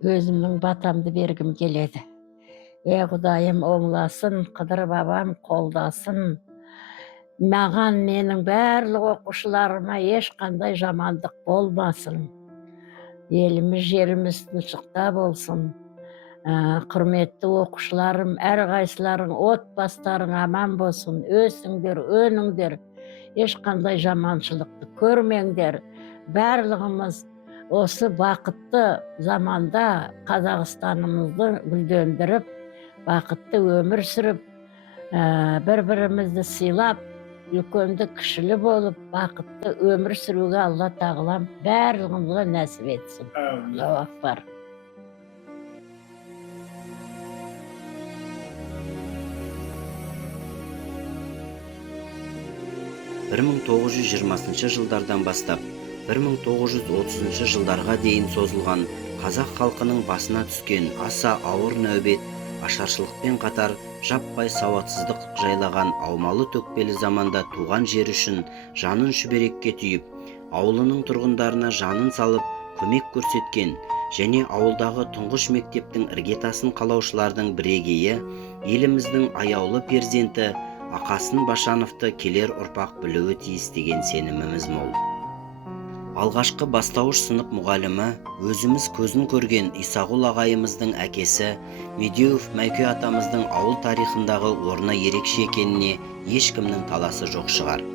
Өзімнің батамды бергім келеді. Құдайым оңласын, Қыдыр бабам қолдасын. Маған менің барлық оқушыларыма ешқандай жамандық болмасын. Еліміз, жеріміз тыныштықта болсын. Құрметті оқушыларым, әрқайсыларың отбасыларың аман болсын. Өсіңдер, өніңдер. Ешқандай жаманшылықты көрмеңдер. Барлығымыз осы бақытты заманда Қазақстанымызды гүлдендіріп, бақытты өмір сүріп, бір-бірімізді сыйлап, үлкенді кішілі болып, бақытты өмір сүруге Алла тағалам барлығымызға нәсіп етсін. Аллаху акбар. жылдардан бастап 1930 жылдарға дейін созылған қазақ халқының басына түскен аса ауыр нәубет, ашаршылықпен қатар жаппай сауатсыздық жайлаған аумалы төкпелі заманда туған жер үшін жанын шүберекке түйіп, ауылының тұрғындарына жанын салып, көмек көрсеткен және ауылдағы тұңғыш мектептің іргетасын қалаушылардың бірегейі, еліміздің аяулы перзенті Ақасын Башановты келер ұрпақ білуі тиіс деген сеніміміз мол. Алғашқы бастауыш сынып мұғалімі, өзіміз көзін көрген Исағұл ағайымыздың әкесі, Медеуов Мәйке атамыздың ауыл тарихындағы орны ерекше екеніне ешкімнің таласы жоқ шығар.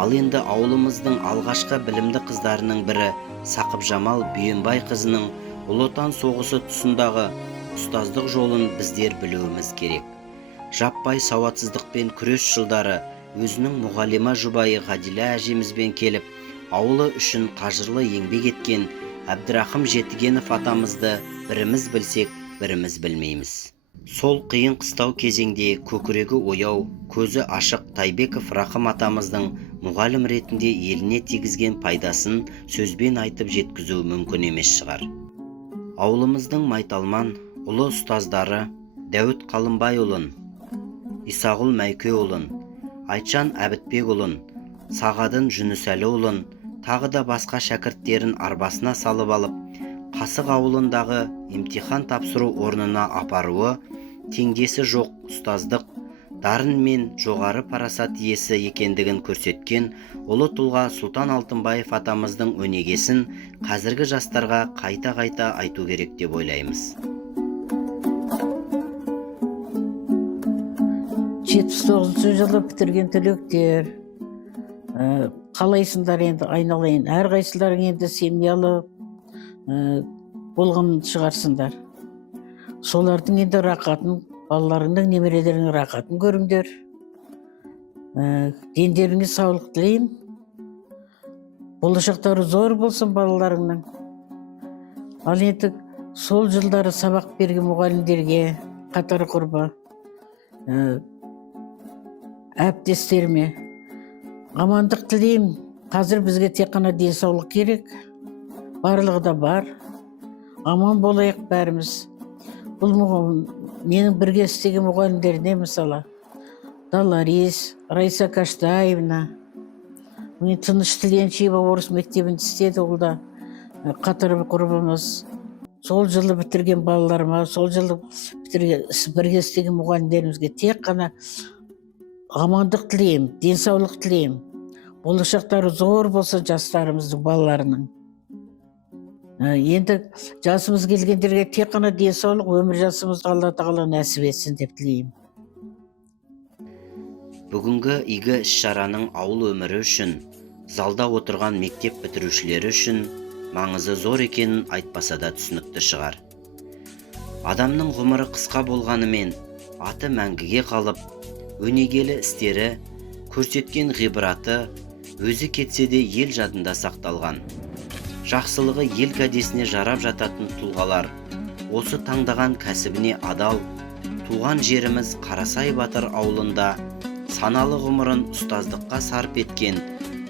Ал енді ауылымыздың алғашқы білімді қыздарының бірі Сақыпжамал Бүйенбай қызының Ұлы Отан соғысы тұсындағы ұстаздық жолын біздер білуіміз керек. Жаппай сауатсыздықпен күрес жылдары өзінің мұғалима жұбайы Ғадила әжемізбен келіп, ауылы үшін қажырлы еңбек еткен Әбдірахым Жетігенов атамызды біріміз білсек, біріміз білмейміз. Сол қиын қыстау кезеңде көкірегі ояу, көзі ашық Тайбеков Рахым атамыздың мұғалім ретінде еліне тигізген пайдасын сөзбен айтып жеткізу мүмкін емес шығар. Ауылымыздың майталман ұлы ұстаздары Дәуіт Қалымбайұлын, Исағұл Мәйкеұлын, Айтжан Әбітбекұлын, Сағадын Жүнісәліұлын, тағы да басқа шәкірттерін арбасына салып алып, Қасық ауылындағы емтихан тапсыру орнына апаруы, теңдесі жоқ ұстаздық, дарын мен жоғары парасат иесі екендігін көрсеткен ұлы тұлға Сұлтан Алтынбаев атамыздың өнегесін қазіргі жастарға қайта-қайта айту керек деп ойлаймыз. 79 жылы бітірген түлектер, қалайсыңдар енді айналайын, әрқайсыларың енді семьялы болған шығарсыңдар. Солардың енді рақатын, балаларыңның, немерелерінің рақатын көріңдер. Дендеріңе саулық тілеймін. Болашақтары зор болсын балаларыңның. Ал енді сол жылдары сабақ берген мұғалімдерге, қатары құрба, әптестеріме амандық тілеймін. Қазір бізге тек қана денсаулық керек, барлығы да бар. Аман болайық бәріміз. Бұл менің бірге істеген мұғалімдеріне мысалы Даларис, Райса Каштаевна, мен Тыныш Тіленшева орыс мектебінде істеді, ол да қатары құрбымыз. Сол жылы бітірген балаларыма, сол жылы бірге істеген мұғалімдерімізге тек қана амандық тілеймін, денсаулық тілеймін. Болашақтары зор болса жастарымыздың, балаларының. Енді жасымыз келгендерге тек қана денсаулық, өмір жасымызды Алла тағала нәсіп етсін деп тілеймін. Бүгінгі игі іс-шараның ауыл өмірі үшін, залда отырған мектеп бітірушілері үшін маңызы зор екенін айтпаса да түсінікті шығар. Адамның ғұмыры қысқа болғанымен, аты мәңгіге қалып, өнегелі істері, көрсеткен ғибраты, өзі кетсе де ел жадында сақталған. Жақсылығы ел кәдесіне жарап жататын тұлғалар, осы таңдаған кәсібіне адал, туған жеріміз Қарасай Батыр ауылында саналы ғұмырын ұстаздыққа сарп еткен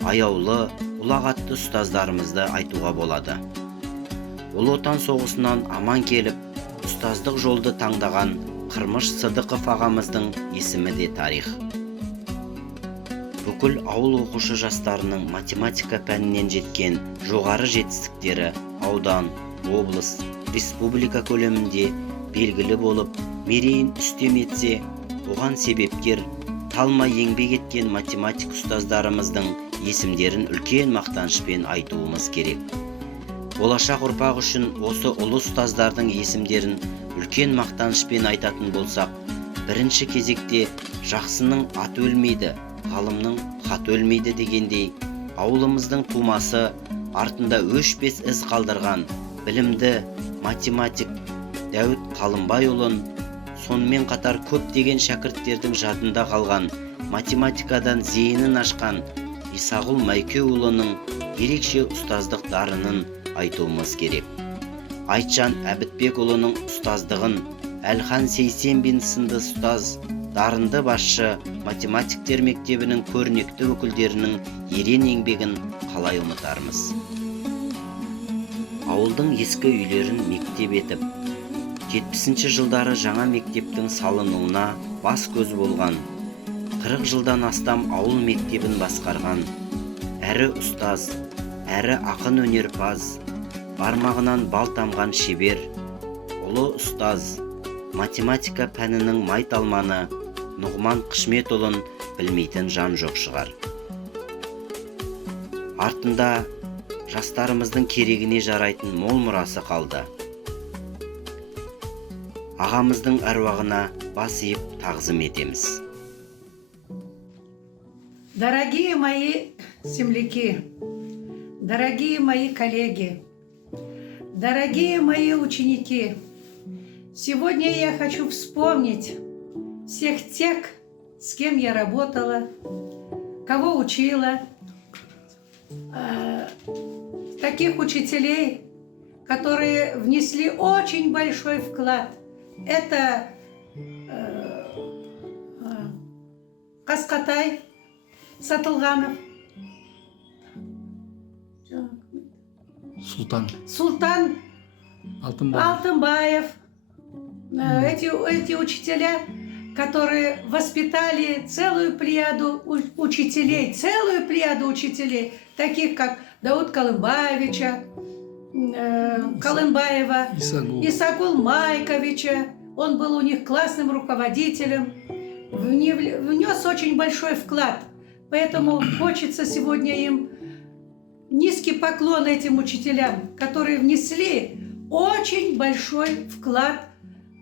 аяулы, ұлағатты ұстаздарымызды айтуға болады. Ұлы Отан соғысынан аман келіп, ұстаздық жолды таңдаған Қырмыш Сыдықов ағамыздың есімі де тарих. Бүкіл ауыл оқушы жастарының математика пәнінен жеткен жоғары жетістіктері аудан, облыс, республика көлемінде белгілі болып, мерейін үстем етсе, оған себепкер талмай еңбек еткен математик ұстаздарымыздың есімдерін үлкен мақтанышпен айтуымыз керек. Болашақ ұрпақ үшін осы ұлы ұстаздардың есімдерін үлкен мақтанышпен айтатын болсақ, бірінші кезекте жақсының аты өлмейді, ғалымның хаты өлмейді дегендей, ауылымыздың тумасы артында өшпес із қалдырған білімді математик Дәуіт Қалымбайұлын, сонымен қатар көптеген шәкірттердің жадында қалған математикадан зейінін ашқан Исағұл Майкеұлының ерекше ұстаздық дарынын айтуымыз керек. Айтжан Әбітбекұлының ұстаздығын, Әлхан Сейсенбин сынды ұстаз, дарынды басшы математиктер мектебінің көрнекті өкілдерінің ерен еңбегін қалай ұмытармыз. Ауылдың ескі үйлерін мектеп етіп, 70-ші жылдары жаңа мектептің салынуына бас көз болған, 40 жылдан астам ауыл мектебін басқарған, әрі ұстаз, әрі ақын өнерпаз, бармағынан бал тамған шебер, ұлы ұстаз, математика пәнінің майталманы Нұғман Қышметұлын білмейтін жан жоқ шығар. Артында жастарымыздың керегіне жарайтын мол мұрасы қалды. Ағамыздың әруағына бас иіп тағзым етеміз. Дорогие мои земляки, дорогие мои коллеги, дорогие мои ученики, сегодня я хочу вспомнить всех тех, с кем я работала, кого учила, таких учителей, которые внесли очень большой вклад. Это Қасқатай Сатылғанов, Султан Алтынбаев. Эти учителя, которые воспитали целую плеяду учителей, таких как Дауд Калымбаевича, Калымбаева, Исагул Майковича. Он был у них классным руководителем, внес очень большой вклад. Поэтому хочется сегодня им низкий поклон этим учителям, которые внесли очень большой вклад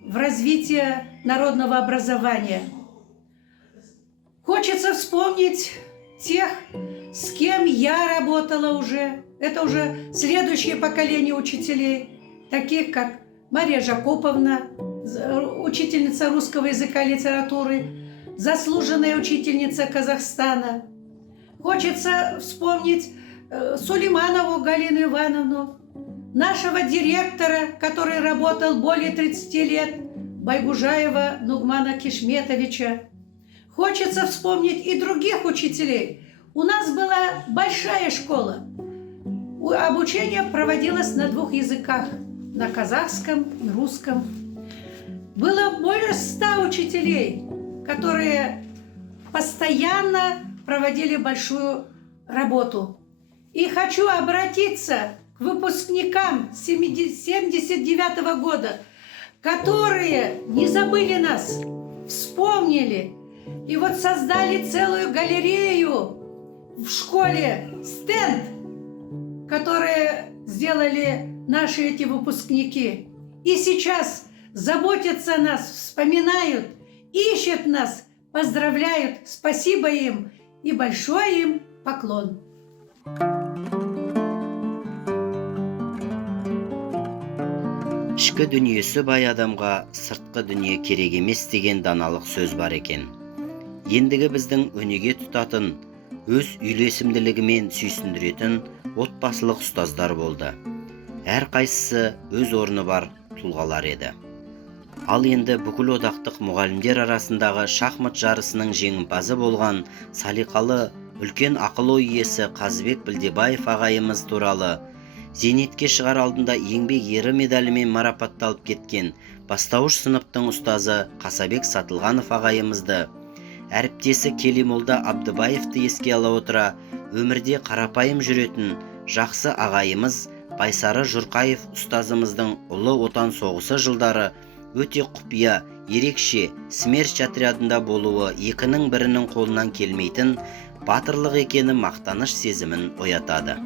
в развитие народного образования. Хочется вспомнить тех, с кем я работала уже. Это уже следующее поколение учителей, таких как Мария Жакуповна, учительница русского языка и литературы, заслуженная учительница Казахстана. Хочется вспомнить Сулейманову Галину Ивановну, нашего директора, который работал более 30 лет, Байгужаева Нугмана Кишметовича. Хочется вспомнить и других учителей. У нас была большая школа. Обучение проводилось на 2 языках, на казахском и русском. Было более 100 учителей, которые постоянно проводили большую работу. И хочу обратиться к выпускникам 79-го года, которые не забыли нас, вспомнили. И вот создали целую галерею в школе, стенд, которые сделали наши эти выпускники. И сейчас заботятся о нас, вспоминают, ищут нас, поздравляют. Спасибо им и большой им поклон. Ішкі дүниесі бай адамға сыртқы дүние керек емес деген даналық сөз бар екен. Ендігі біздің өнеге тұтатын, өз үйлесімділігімен сүйсіндіретін отбасылық ұстаздар болды. Әр қайсысы өз орны бар тұлғалар еді. Ал енді бүкіл одақтық мұғалімдер арасындағы шахмат жарысының жеңімпазы болған салиқалы, үлкен ақыл-ой иесі Қазыбек Білдебаев ағайымыз туралы, зейнетке шығар алдында еңбек ері медалімен марапатталып кеткен бастауыш сыныптың ұстазы Қасабек Сатылғанов ағайымызды, әріптесі Келимолда Абдыбаевты еске ала отыра, өмірде қарапайым жүретін жақсы ағайымыз Байсары Жұрқаев ұстазымыздың ұлы отан соғысы жылдары өте құпия, ерекше смерч отрядында болуы екінің бірінің қолынан келмейтін батырлық екені мақтаныш сезімін оятады.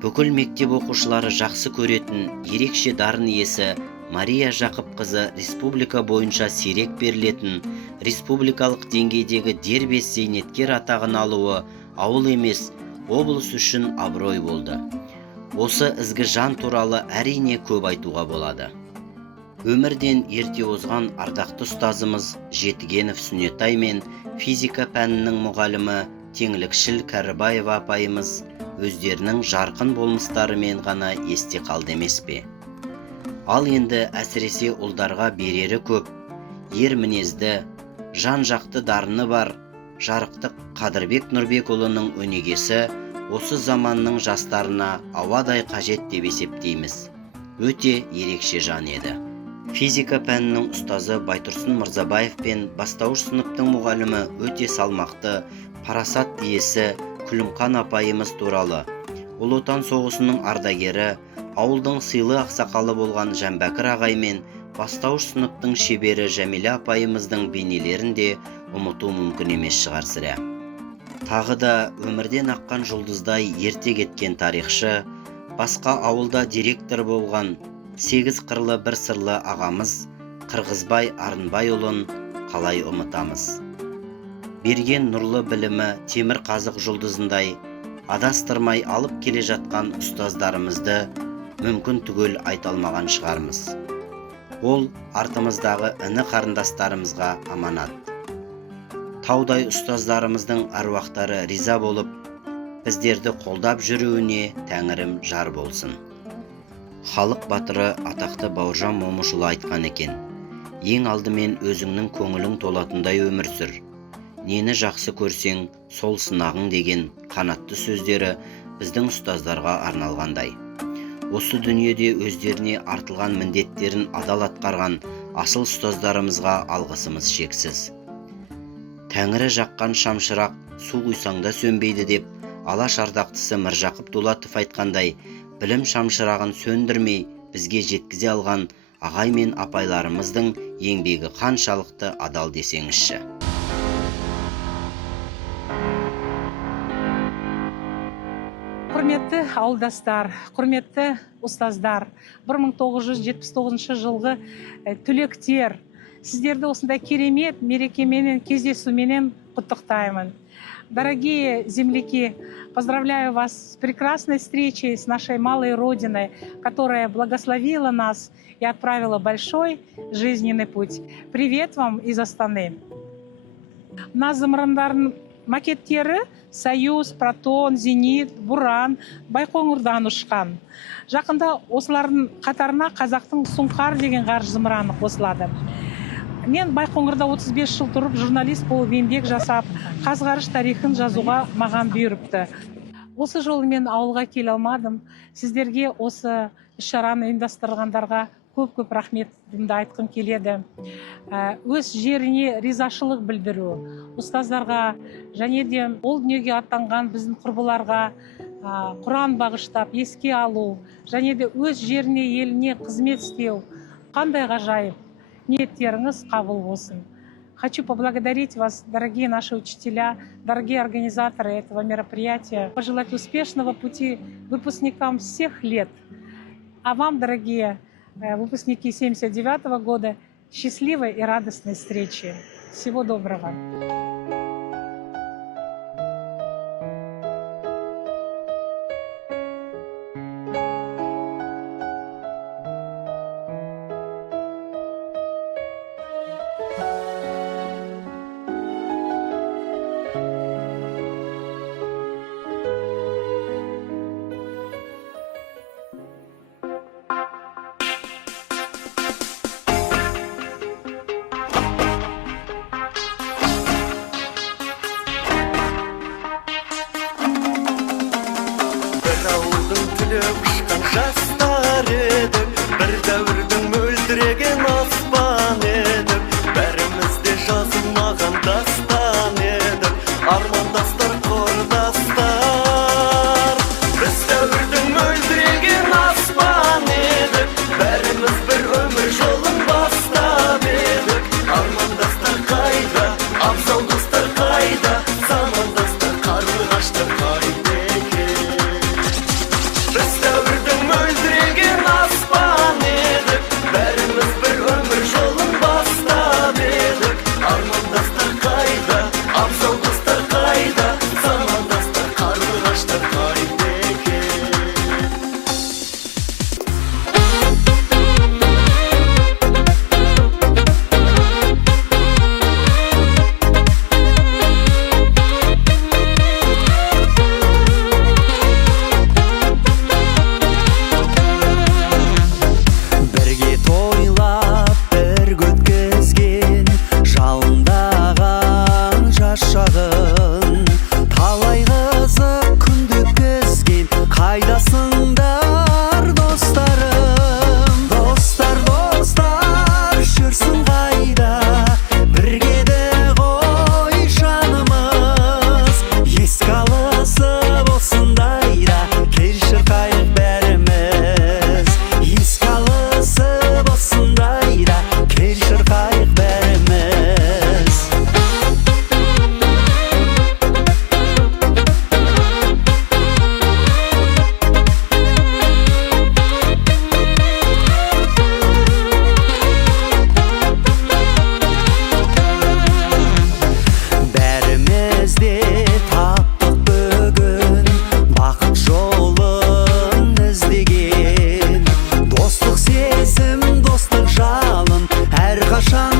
Бүкіл мектеп оқушылары жақсы көретін ерекше дарын иесі Мария Жақыпқызы республика бойынша сирек берілетін республикалық деңгейдегі дербес зейнеткер атағын алуы ауыл емес, облыс үшін абырой болды. Осы ізгі жан туралы әрине көп айтуға болады. Өмірден ерте озған ардақты ұстазымыз Жетігенов Сүнетай мен физика пәнінің мұғалімі Теңлікшіл Кәрібаева апайымыз өздерінің жарқын болмыстарымен ғана есте қалды емес пе? Ал енді әсіресе ұлдарға берері көп, ер мінезді, жан-жақты дарыны бар, жарықтық Қадырбек Нұрбекұлының өнегесі осы заманның жастарына ауадай қажет деп есептейміз. Өте ерекше жан еді. Физика пәнінің ұстазы Байтұрсын Мырзабаев пен бастауыш сыныптың мұғалімі өте салмақты, парасат иесі Күлімқан апайымыз туралы, ұлы отан соғысының ардагері, ауылдың сыйлы ақсақалы болған Жәмбәкір ағай мен бастауыш сыныптың шебері Жәмилә апайымыздың бейнелерін де ұмыту мүмкін емес шығар сірә. Тағы да өмірден аққан жұлдыздай ерте кеткен тарихшы, басқа ауылда директор болған 8 қырлы бір сырлы ағамыз Қырғызбай Арынбайұлын қалай ұмытамыз. Берген нұрлы білімі темір қазық жұлдызындай адастырмай алып келе жатқан ұстаздарымызды мүмкін түгел айталмаған шығармыз. Ол артымыздағы іні қарындастарымызға аманат. Таудай ұстаздарымыздың аруақтары риза болып, біздерді қолдап жүруіне Тәңірім жар болсын. Халық батыры атақты Бауыржан Момышұлы айтқан екен: ең алдымен өзіңнің көңілің толатындай өмір сүр. Нені жақсы көрсең, сол сынағың деген қанатты сөздері біздің ұстаздарға арналғандай. Осы дүниеде өздеріне артылған міндеттерін адал атқарған асыл ұстаздарымызға алғысымыз шексіз. Тәңірі жаққан шамшырақ су құйсаңда сөнбейді деп алаш ардақтысы Міржақып Дулатов айтқандай, білім шамшырағын сөндірмей бізге жеткізе алған ағай мен апайларымыздың еңбегі қаншалықты адал десеңізші. Құрметті ауылдастар, құрметті ұстаздар, 1979 жылғы түлектер, сіздерді осындай керемет мерекеменен, кездесуменен құттықтаймын. Дорогие земляки, поздравляю вас с прекрасной встречей с нашей малой Родиной, которая благословила нас и отправила большой жизненный путь. Привет вам из Астаны. Мына зымырандардың макеттері Союз, Протон, Зенит, Буран, Байқоңырдан ұшқан. Жақында осылардың қатарына қазақтың Сұңқар деген ғарыш зымыраны қосылады. Мен Байқоңырда 35 жыл тұрып, журналист болып еңбек жасап, қазғарыш тарихын жазуға маған бұйырыпты. Осы жолы мен ауылға келе алмадым. Сіздерге осы іс-шараны ұйымдастырғандарға көп рахметімді айтқым келеді. Өз жеріне ризашылық білдіру, ұстаздарға және де ол дүниеге аттанған біздің құрбыларға Құран бағыштап еске алу, және де өз жеріне, еліне қызмет істеу қандай ғажайып. Ниеттеріңіз қабыл болсын. Хочу поблагодарить вас, дорогие наши учителя, дорогие организаторы этого мероприятия, пожелать успешного пути выпускникам всех лет. А вам, дорогие выпускники 79-го года, счастливой и радостной встречи. Всего доброго. жастар едік, бір дәуірдің мөлдіреген аспан едік, бәріміз де жазылмаған дастан едік, армандастар, құрдастар. Біз дәуірдің мөлдіреген аспан едік, бәріміз бір өмір жолын бастап едік, армандастар қайда, абзал достар қайда, замандастар, қарлығаштар қайда екен? Біз дәуірдің мөлдіреген аспан едік, бәріміз бір өмір жолын бастап едік, армандастар қайда, абзал достар қайда, замандастар, қарлығаштар қайда екен? Бірге тойлап, бір өткізген жалындаған жас шағын, талай қызық күнді өткізген қайдасыңдар достарым? Достар, достар, жүрсің қайда? Бірге де ғой жанымыз, еске алысып осындайда кел шырқайық бәріміз. Еске алысып осындайда кел шырқайық бәріміз. Бәріміз де таптық бүгін бақыт жолын іздеген, достық сезім, достық жалын әрқашан